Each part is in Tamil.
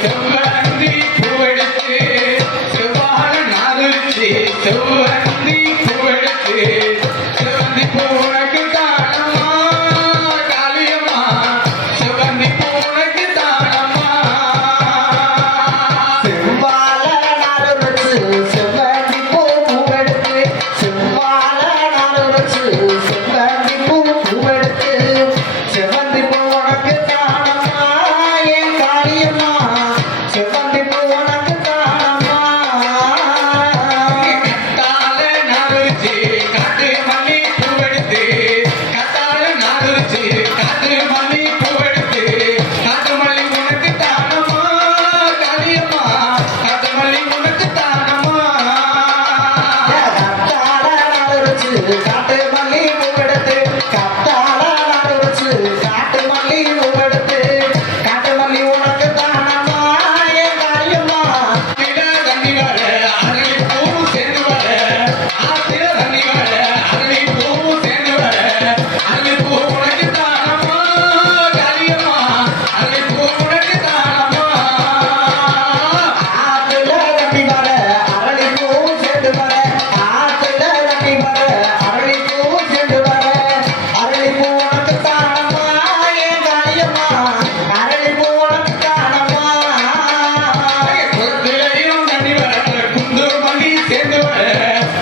செவ்வந்தி பூவெடுத்து செவ்வாழ நாருச்சி செவ்வந்தி பூவெடுத்து செவ்வந்தி பூ உனக்கு தானம்மா காளியம்மா செவ்வந்தி பூ உனக்கு தானம்மா செவ்வாழ நாருச்சு செவ்வந்தி பூ பூவெடுத்து செவ்வாழ நாருச்சு செவ்வந்தி பூ பூவெடுத்து செவ்வந்தி பூ உனக்கு தானம்மா என் காளியம்மா செவ்வந்தி பூ உனக்கு தானம்மா கத்தால நாருச்சி காட்டு மல்லி பூவெடுத்து கத்தால நாருச்சி காட்டு மல்லி பூவெடுத்து காட்டு மல்லி உனக்கு தானம்மா காளியம்மா காட்டு மல்லி உனக்கு தானம்மா கத்தாழ நாருச்சு காட்டு மல்லி பூவெடுத்து கத்தாழ நாருச்சு காட்டு மல்லி பூவெடுத்து காட்டு மல்லி உனக்கு தானம்மா என் காளியம்மா ஆத்திர தண்ணி வர அரளி பூ சேர்ந்து வர ஆத்திர தண்ணி வர அரளி பூ சேர்ந்து வர அரளி பூ உனக்கு தானம்மா காளியம்மா அரளி பூ உனக்கு தானம்மா ஆத்துல தண்ணி வர அரளி பூ சேர்ந்து வர ஆத்துல தண்ணி வர அரளி பூ சேர்ந்து வர அரளி பூ உனக்கு தானம்மா என் காளியம்மா அரளி பூ உனக்கு தானம்மா குளத்திலையும் தண்ணி வர குண்டு மல்லி சேர்ந்து வர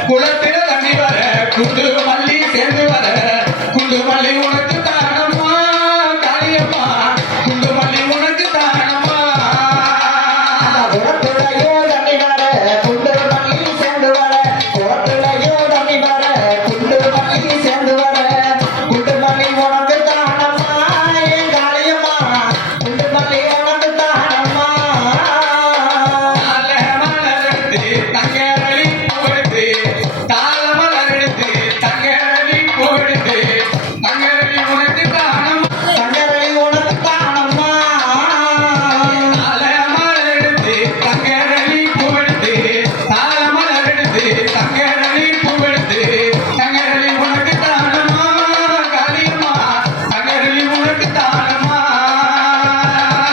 குளத்தில தண்ணி வர குண்டு மல்லி சேர்ந்து வர குண்டு மல்லி உனக்கு தானம்மா காளியம்மா குண்டு மல்லி உனக்கு தானம்மா குளத்துலையோ தண்ணி வர குண்டு மல்லி சேர்ந்து வர குளத்துலையோ தண்ணி வர குண்டு மல்லி சேர்ந்து வர குண்டு மல்லி உனக்கு தானம்மா என் காளியம்மா குண்டு மல்லி உனக்கு தானம்மா தாழ மலர் எடுத்து தங்கரளி பூவெடுத்து தாழ மலர் எடுத்து தங்கரளி பூவெடுத்து தங்கரளி உனக்கு தானம்மா தங்கரளி உனக்கு தானம்மா தாழ மலர் எடுத்து தங்கரளி பூவெடுத்து தாழ மலர் எடுத்து தங்கரளி பூவெடுத்து தங்கரளி உனக்கு தானம்மா காளியம்மா தங்கரளி உனக்கு தானம்மா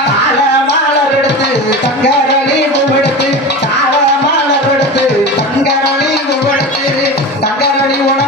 தாழ மலர் எடுத்து தங்கரளி பூவெடுத்து தாழ மலர் எடுத்து தங்கரளி பூவெடுத்து தங்கரளி உனக்கு